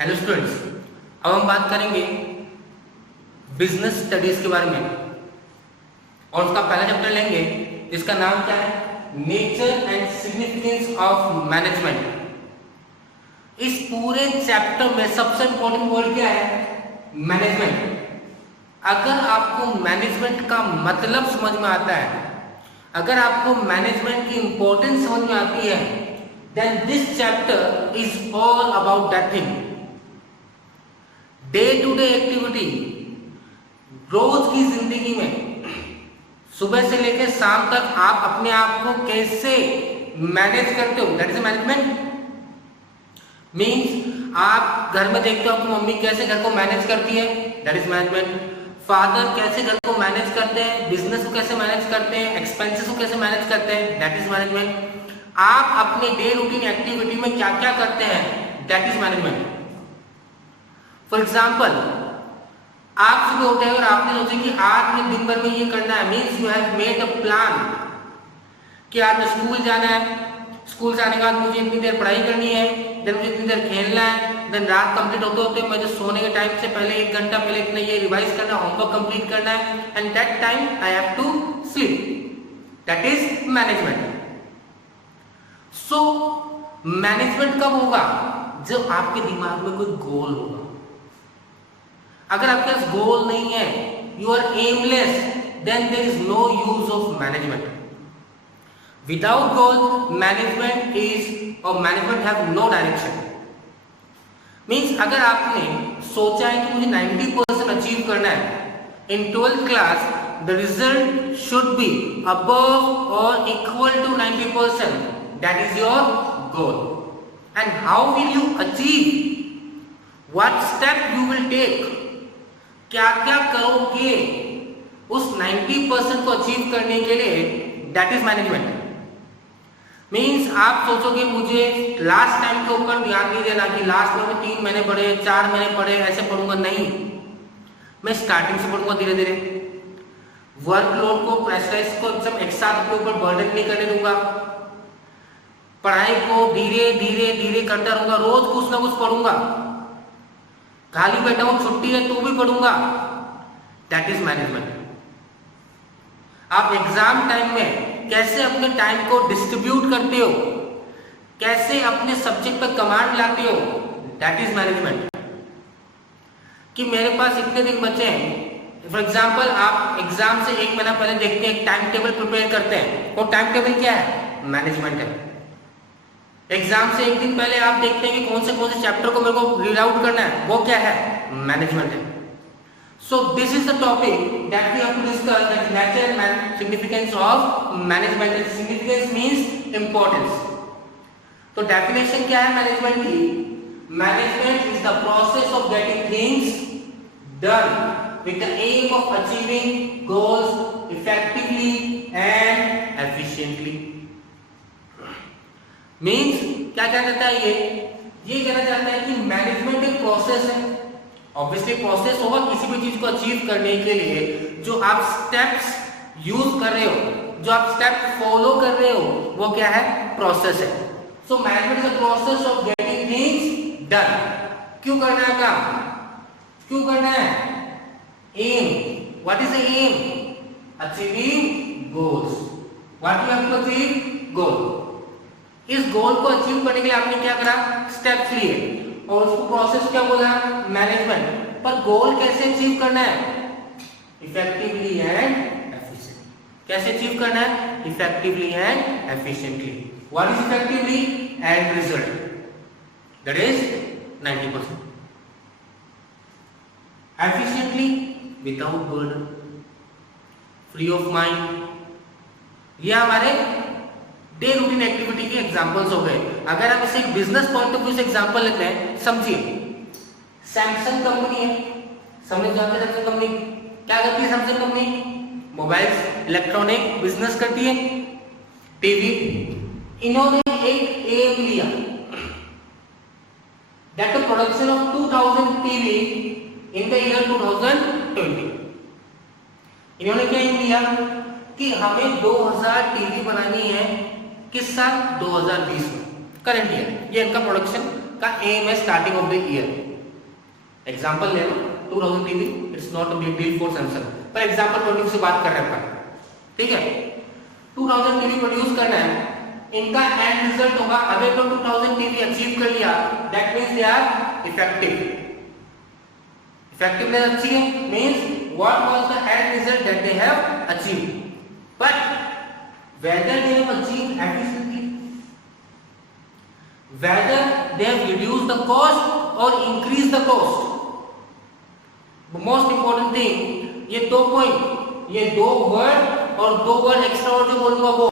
Hello students, अब हम बात करेंगे बिजनेस स्टडीज के बारे में और उसका पहला चैप्टर लेंगे जिसका नाम क्या है, nature and significance of management. इस पूरे चैप्टर में सबसे इंपॉर्टेंट वर्ड क्या है, मैनेजमेंट। अगर आपको मैनेजमेंट का मतलब समझ में आता है, अगर आपको मैनेजमेंट की इंपॉर्टेंस समझ में आती है, then this chapter is all about that thing. Day to day activity, रोज की जिंदगी में सुबह से लेकर शाम तक आप अपने आप को कैसे मैनेज करते हो, दैट इज मैनेजमेंट। मीन्स आप घर में देखते हो आपकी मम्मी कैसे घर को मैनेज करती है, दैट इज मैनेजमेंट। फादर कैसे घर को मैनेज करते हैं, बिजनेस को कैसे मैनेज करते हैं, एक्सपेंसेस को कैसे मैनेज करते हैं, दैट इज मैनेजमेंट। आप अपने डे रूटीन एक्टिविटी में क्या क्या करते हैं, that is management. For example, आप सुबह उठे और आपने सोचा कि आज में दिन भर में ये करना है, means you have made a plan कि आज स्कूल जाना है, स्कूल जाने के बाद मुझे इतनी देर पढ़ाई करनी है, देन मुझे इतनी देर खेलना है, देन रात कंप्लीट होते होते मुझे सोने के टाइम से पहले 1 घंटा पहले इतना ये रिवाइज करना, होमवर्क कंप्लीट करना है, and that time I have to sleep, that is management. So management कब होगा, जब आपके दिमाग में कोई गोल होगा। अगर आपके पास गोल नहीं है, you are aimless, then there is no use of management. Without goal management is और management have no direction. Means अगर आपने सोचा है कि मुझे 90% अचीव करना है इन 12th class, the result should be above और equal to 90%, that is your goal. And how will you achieve, what step you will take, क्या क्या करोगे उस 90% को अचीव करने के लिए, that is management. मीन्स आप सोचोगे मुझे लास्ट टाइम के ऊपर ध्यान नहीं देना कि लास्ट में 3 महीने पढ़े, 4 महीने पढ़े, ऐसे पढ़ूंगा, नहीं। मैं स्टार्टिंग से पढ़ूंगा धीरे धीरे, वर्कलोड को, प्रेशराइज को सब एक साथ अपने ऊपर बर्डन नहीं करने दूंगा, पढ़ाई को धीरे धीरे धीरे करता रहूंगा, रोज कुछ ना कुछ पढ़ूंगा, खाली बैठा हूं छुट्टी है तो भी पढ़ूंगा, दैट इज मैनेजमेंट। आप एग्जाम टाइम में कैसे अपने टाइम को डिस्ट्रीब्यूट करते हो, कैसे अपने सब्जेक्ट पर कमांड लाते हो, दैट इज मैनेजमेंट। कि मेरे पास इतने दिन बचे हैं, फॉर एग्जाम्पल आप एग्जाम से 1 महीना पहले देखते हैं, एक टाइम टेबल प्रिपेयर करते हैं, वो टाइम टेबल क्या है, मैनेजमेंट है। एग्जाम से 1 दिन पहले आप देखते हैं कि कौन से चैप्टर को मेरे को रीड आउट करना है, वो क्या है, मैनेजमेंट है। So this is the topic that we have to discuss, that nature and significance of management. Significance means importance. तो डेफिनेशन क्या है मैनेजमेंट की, management is the process of getting things done with the aim of achieving goals effectively and efficiently. Means क्या कहना चाहता है, ये कहना चाहता है कि मैनेजमेंट एक प्रोसेस है। ऑब्वियसली प्रोसेस होगा किसी भी चीज को अचीव करने के लिए, जो आप स्टेप्स यूज कर रहे हो, जो आप स्टेप फॉलो कर रहे हो, वो क्या है, प्रोसेस है। So management is the process of getting things done. क्यों करना है काम, क्यों करना है, aim, what is the aim, achieving goals, what you have to achieve, goal. इस गोल को अचीव करने के लिए आपने क्या करा, स्टेप्स लिए, और उसको प्रोसेस क्या बोला, मैनेजमेंट। पर गोल कैसे अचीव करना है, इफेक्टिवली एंड एफिशिएंटली। कैसे अचीव करना है, effectively and efficiently. What is effectively, and result, that is 90%। Efficiently, without burden, free of mind. ये हमारे डे रूटीन एक्टिविटी के एग्जांपल्स हो गए। अगर हम इसे बिजनेस पॉइंट ऑफ व्यू से एग्जांपल लेते हैं, समझिए सैमसंग कंपनी है, समझ जानते हैं सैमसंग कंपनी क्या करती है, Samsung company mobiles, electronic business करती है, टीवी। इन्होंने एक एम लिया, that the production of 2000 TV in the year 2020। इन्होंने क्या एम लिया कि हमें 2000 टीवी बनानी है, किस साल, 2020 में, करंट ईयर। ये इनका प्रोडक्शन का एम है starting of the year. Example ले लो 2000 TV, it's not a big deal for Samsung, पर एग्जाम्पल प्रोड्यूस से बात कर रहे हैं अपन, ठीक है। 2000 टीवी प्रोड्यूस करना है, इनका एंड रिजल्ट होगा, अगर तो 2000 टीवी अचीव कर लिया, that means they are effective. Effectiveness अच्छी है, means what was the end result that they have achieved, but whether they have achieved efficiently, whether they have reduced the cost or increased the cost. The most important thing, ये दो point, ये दो word और दो word extra और जो बोलूंगा वो,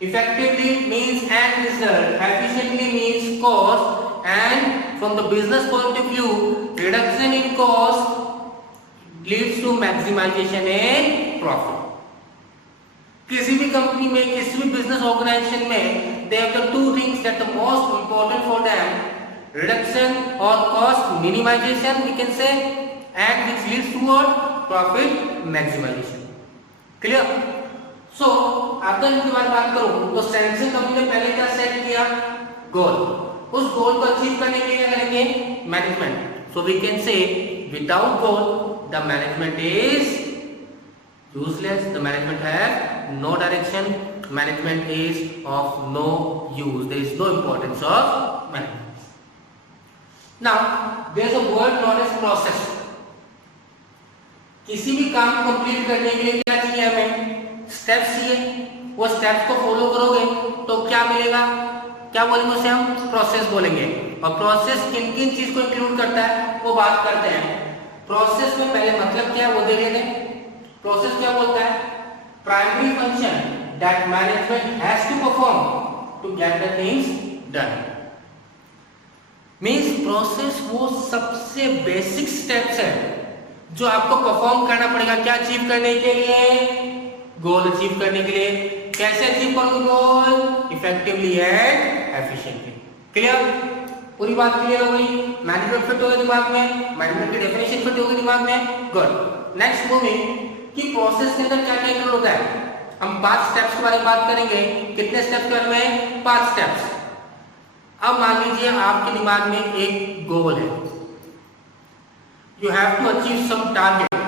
effectively means end result, efficiently means cost, and from the business point of view, reduction in cost leads to maximization in profit. किसी भी कंपनी में, किसी भी बिजनेस ऑर्गेनाइजेशन में, they have the two things that the most important for them, reduction or cost minimization we can say, and which leads toward profit maximization. Clear? So अगर इनके बारे में बात करूं तो सैमसंग कंपनी ने पहले क्या सेट किया, गोल, उस गोल को अचीव करने के लिए क्या करेंगे, management. So we can say without goal the management is useless, the management have no direction, management is of no use, there is no importance of management. Now there is a word known as process. किसी भी काम को complete करने के लिए क्या चाहिए, हमें स्टेप्स चाहिए, वो स्टेप्स को फॉलो करोगे तो क्या मिलेगा, क्या बोलेंगे उसे हम प्रोसेस बोलेंगे। और प्रोसेस किन किन चीज को इंक्लूड करता है वो बात करते हैं। प्रोसेस में पहले मतलब क्या है वो देख लेते हैं। प्रोसेस क्या बोलता है, primary function that management has to perform to get the things done. Means process वो सबसे बेसिक स्टेप्स है जो आपको परफॉर्म करना पड़ेगा, क्या अचीव करने के लिए, गोल अचीव करने के लिए। कैसे अचीव करोगे गोल, इफेक्टिवली एंड एफिशिएंटली। क्लियर, पूरी बात क्लियर हो गई, मैनेजमेंट फिट हो गया दिमाग में, मैनेजमेंट की डेफिनेशन फिट हो गई दिमाग में, गुड। नेक्स्ट मूविंग कि प्रोसेस के अंदर क्या क्या इंक्लूड होता है, हम 5 स्टेप्स के बारे में बात करेंगे। कितने स्टेप्स के बारे में, 5 स्टेप्स। अब मान लीजिए आपके दिमाग में एक गोल है, you have to achieve some target,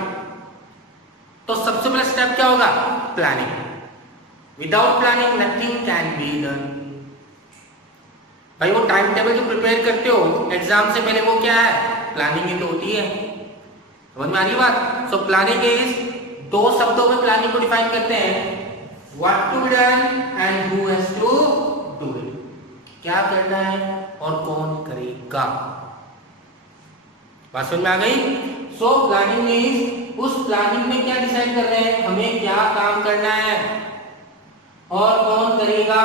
तो सबसे पहला स्टेप क्या होगा, planning. Without planning nothing can be done. भाई वो टाइम टेबल जो प्रिपेयर करते हो एग्जाम से पहले वो क्या है, प्लानिंग ही तो होती है। समझ में आ रही बात। सो प्लानिंग इज, दो शब्दों में प्लानिंग को डिफाइन करते हैं, what to be done and who has to do it. क्या करना है और कौन करेगा, बात समझ में आ गई। सो प्लानिंग इज, उस प्लानिंग में क्या डिसाइड कर रहे हैं, हमें क्या काम करना है और कौन करेगा,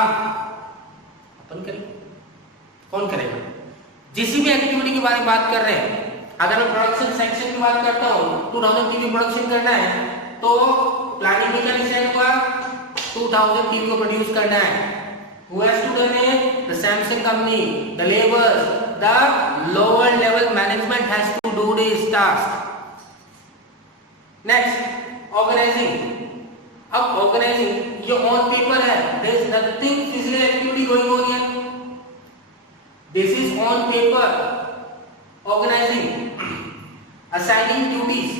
अपन करेंगे, कौन करेगा। जिस भी एक्टिविटी के बारे में बात कर रहे हैं, अगर मैं प्रोडक्शन सेक्शन की बात करता हूँ, 2000 टीवी प्रोडक्शन करना है तो प्लानिंग में क्या डिसाइड हुआ, 2000 टीवी को प्रोड्यूस करना है। Who has to do it? The Samsung company, the laborers, the lower level management has to do this task. Next, organizing. अब organizing ये on paper है, there is nothing physical activity going on here. This is on paper. Organizing, assigning duties,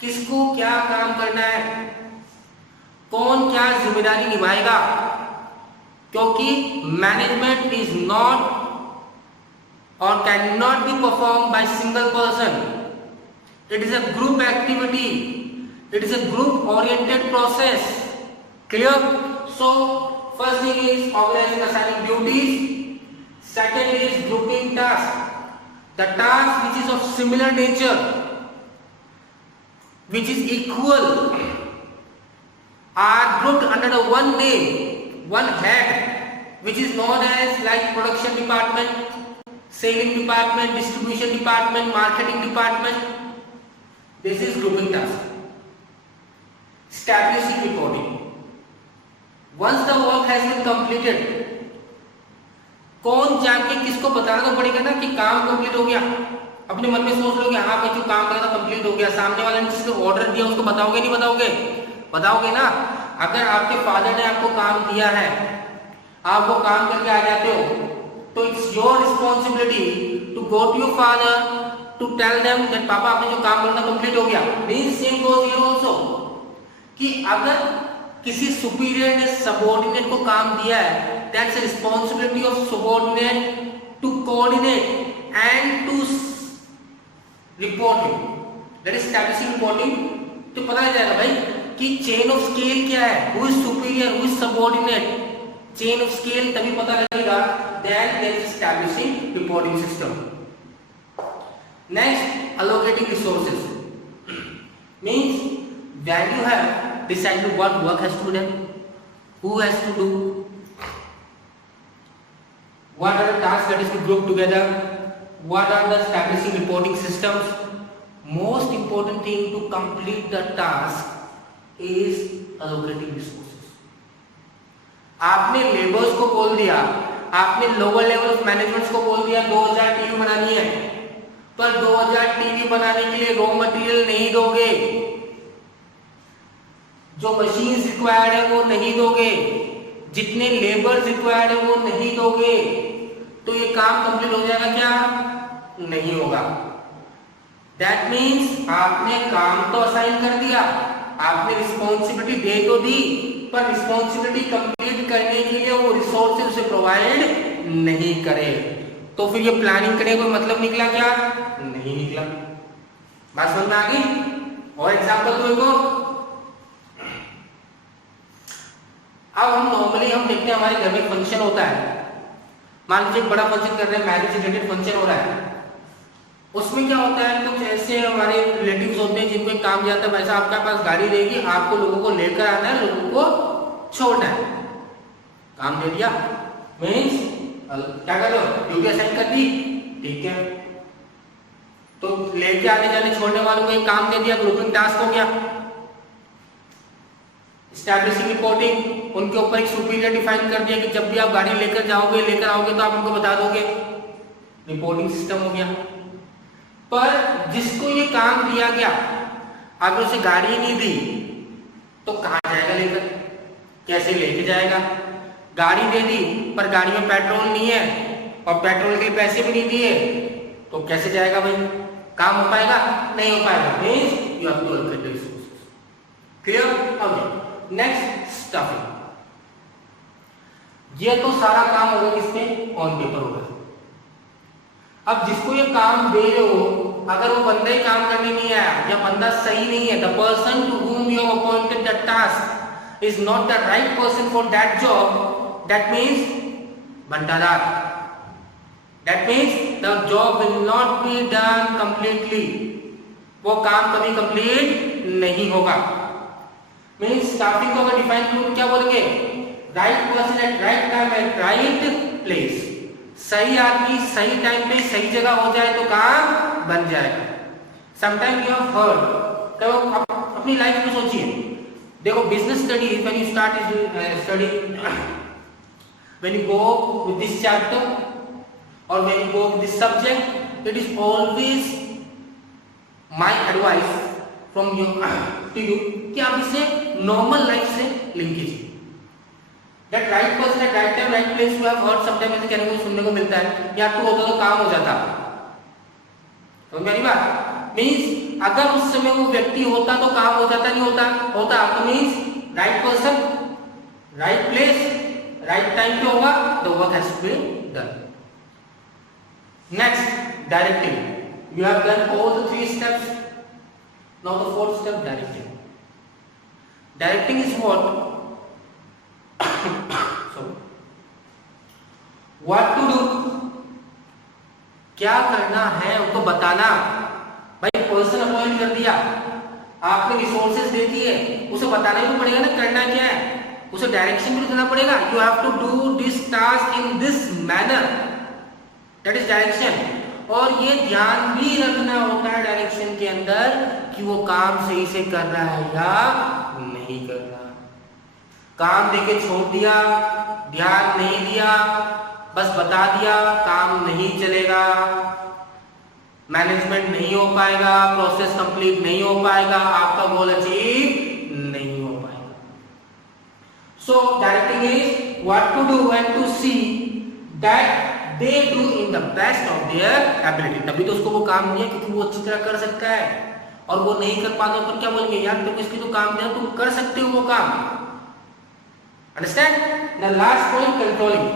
किसको क्या काम करना है, कौन क्या जिम्मेदारी निभाएगा, क्योंकि मैनेजमेंट इज नॉट और can not be perform by single person, it is a group activity, it is a group oriented process. Clear. So first thing is organizing, assigning duties, second is grouping task, the task which is of similar nature, which is equal, are grouped under the one name, one head, which is known as like production department, selling department, distribution department, marketing department. This is grouping task. Establishing reporting. Once the work has been completed, कौन जाके किसको बताना तो पड़ेगा ना कि काम complete हो गया। अपने मन में सोच लो कि हाँ मैं जो काम कर रहा था कंप्लीट हो गया, सामने वाले ने जिसको ऑर्डर दिया उसको बताओगे नहीं बताओगे, बताओगे ना। अगर आपके फादर ने आपको काम दिया है, आप वो काम करके आ जाते हो, तो it's your responsibility to go to your father to tell them that पापा आपने जो काम करना कंप्लीट हो गया। Means same goes here also कि अगर किसी सुपीरियर ने सबऑर्डिनेट को काम दिया है, that's a responsibility of subordinate to coordinate and to report him, that is establishing reporting. तो पता लग जाएगा भाई कि चेन ऑफ स्केल क्या है, who is superior who is subordinate, chain of scale तभी पता लगेगा, then there is establishing reporting system. Next, allocating resources means when you have decided what work has to be done, who has to do, what are the tasks that is to group together, what are the establishing reporting systems. Most important thing to complete the task is allocating resources. आपने labours को बोल दिया, आपने lower level of management को बोल दिया 2000 TV बनानी है, पर 2000 टीवी बनाने के लिए रॉ मटेरियल नहीं दोगे, जो मशीन्स रिक्वायर्ड है वो नहीं दोगे, जितने लेबर्स रिक्वायर्ड है वो नहीं दोगे, तो ये काम कंप्लीट हो जाएगा क्या? नहीं होगा। दैट मीन्स आपने काम तो असाइन कर दिया, आपने रिस्पॉन्सिबिलिटी दे तो दी, पर रिस्पॉन्सिबिलिटी कंप्लीट करने के लिए वो रिसोर्सेज उसे प्रोवाइड नहीं करे, तो फिर ये प्लानिंग करने का कोई मतलब निकला क्या? नहीं निकला। बात समझ में आ गई? और एग्जांपल दो को, अब हम नॉर्मली हम देखते हैं हमारे घर में फंक्शन होता है, मान लीजिए बड़ा फंक्शन कर रहे हैं, मैरिज रिलेटेड फंक्शन हो रहा है, उसमें क्या होता है, कुछ ऐसे हमारे रिलेटिव्स होते हैं जिनको एक काम दिया था, वैसा आपके पास गाड़ी रहेगी, आपको लोगों को लेकर आना है, लोगों को छोड़ना है, काम दे दिया, मीन्स क्या कर रहे हो, ड्यूटी असाइन कर दी, ठीक है, तो लेके आने जाने छोड़ने वालों को एक काम दे दिया, ग्रुपिंग टास्क हो गया। एस्टैब्लिशिंग रिपोर्टिंग, उनके ऊपर एक सुपीरियर डिफाइन कर दिया कि जब भी आप गाड़ी लेकर जाओगे लेकर आओगे तो आप उनको बता दोगे, रिपोर्टिंग सिस्टम हो गया। पर जिसको ये काम दिया गया अगर उसे गाड़ी नहीं दी तो कहां जाएगा लेकर, कैसे लेके जाएगा? गाड़ी दे दी पर गाड़ी में पेट्रोल नहीं है और पेट्रोल के पैसे भी नहीं दिए, तो कैसे जाएगा भाई? काम हो पाएगा? नहीं हो पाएगा। Means you have to allocate the resources. Clear? Okay, next staffing. ये तो सारा काम होगा किसपे? ऑन पेपर होगा। अब जिसको ये काम दे रहे हो, अगर वो बंदा ही काम करने नहीं आया या बंदा सही नहीं है, the person to whom you have appointed that task is not the right person for that job, that means bantadar, that means the job will not be done completely, वो काम कभी कंप्लीट नहीं होगा। मीन्स स्टाफिंग को अगर define करूं क्या बोलेंगे? Right person at right time at right place, सही आदमी सही टाइम पे सही जगह हो जाए तो काम बन जाएगा। समटाइम यू हैव हर्ड, कभी अपनी लाइफ में सोचिए, देखो business study when you start study, when you go with this chapter और when you go with this subject, it is always my advice from you to you कि आप इसे normal life से लिंक कीजिए। That right person at right time right place, you have heard sometimes ऐसे कहने को सुनने को मिलता है, या तो होता तो काम हो जाता। समझ में आई बात? मीन्स अगर उस समय वो व्यक्ति होता तो काम हो जाता, नहीं होता? होता। तो means right person right place right time पे होगा, the work has to be done. Next, directing. You have done all the 3 steps. Now the 4th step, directing. Directing is what? What to do, क्या करना है उनको बताना। भाई person appoint कर दिया, आपने रिसोर्सेज दे दिए, उसे बताना ही तो पड़ेगा ना करना क्या है, उसे डायरेक्शन भी देना पड़ेगा। You have to do this task in this manner, that is direction. और ये ध्यान भी रखना होता है डायरेक्शन के अंदर कि वो काम सही से कर रहा है या नहीं कर रहा। काम देके छोड़ दिया, ध्यान नहीं दिया, बस बता दिया, काम नहीं चलेगा, मैनेजमेंट नहीं हो पाएगा, प्रोसेस कंप्लीट नहीं हो पाएगा, आपका गोल अचीव नहीं हो पाएगा। So directing is what to do and to see that they do in the best of their ability. तभी तो उसको वो काम दिया क्योंकि वो अच्छी तरह कर सकता है, और वो नहीं कर पाता तो क्या बोलेंगे, यार तुम इसकी तो काम दिया, तुम कर सकते हो वो काम। Understand? The last point, controlling,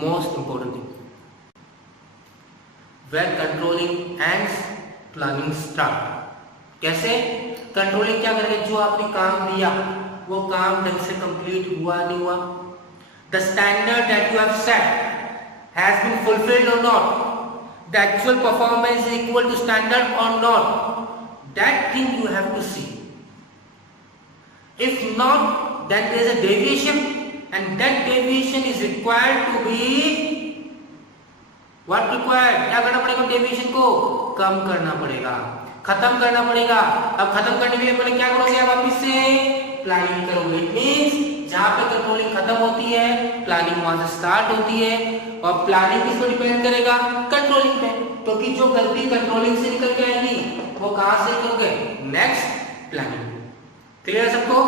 most important thing. When controlling ends, planning start. कैसे कंट्रोलिंग? क्या करेंगे, जो आपने काम दिया वो काम ढंग से कंप्लीट हुआ नहीं हुआ, the standard that you have set has been fulfilled or not, the actual performance is equal to standard or not, that thing you have to see. If not, then there is a deviation, and that deviation is required to be what required? क्या करना पड़ेगा, deviation को कम करना पड़ेगा, खत्म करना पड़ेगा। अब खत्म करने के लिए पहले क्या करोगे, आप वापस से प्लानिंग करोगे। इट मींस जहां पे कंट्रोलिंग खत्म होती है, प्लानिंग वहां से स्टार्ट होती है, और प्लानिंग किस पर डिपेंड करेगा, कंट्रोलिंग पे। क्योंकि जो गलती कंट्रोलिंग से निकल के आएगी वो कहां से करोगे, नेक्स्ट प्लानिंग। क्लियर सबको?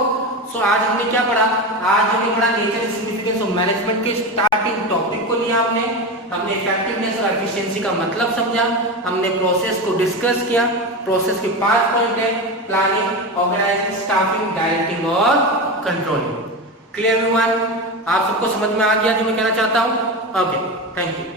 सो आज हमने क्या पढ़ा, आज हमने पढ़ा नेचर सिग्निफिकेंस ऑफ मैनेजमेंट के स्टार्टिंग टॉपिक को लिया हमने इफेक्टिवनेस और एफिशिएंसी का मतलब समझा, हमने प्रोसेस को डिस्कस किया। प्रोसेस के 5 पॉइंट है, प्लानिंग, ऑर्गेनाइजिंग, स्टाफिंग, डायरेक्टिंग और कंट्रोलिंग। Clear everyone? आप सबको समझ में आ गया जो मैं कहना चाहता हूं? Okay, thank you.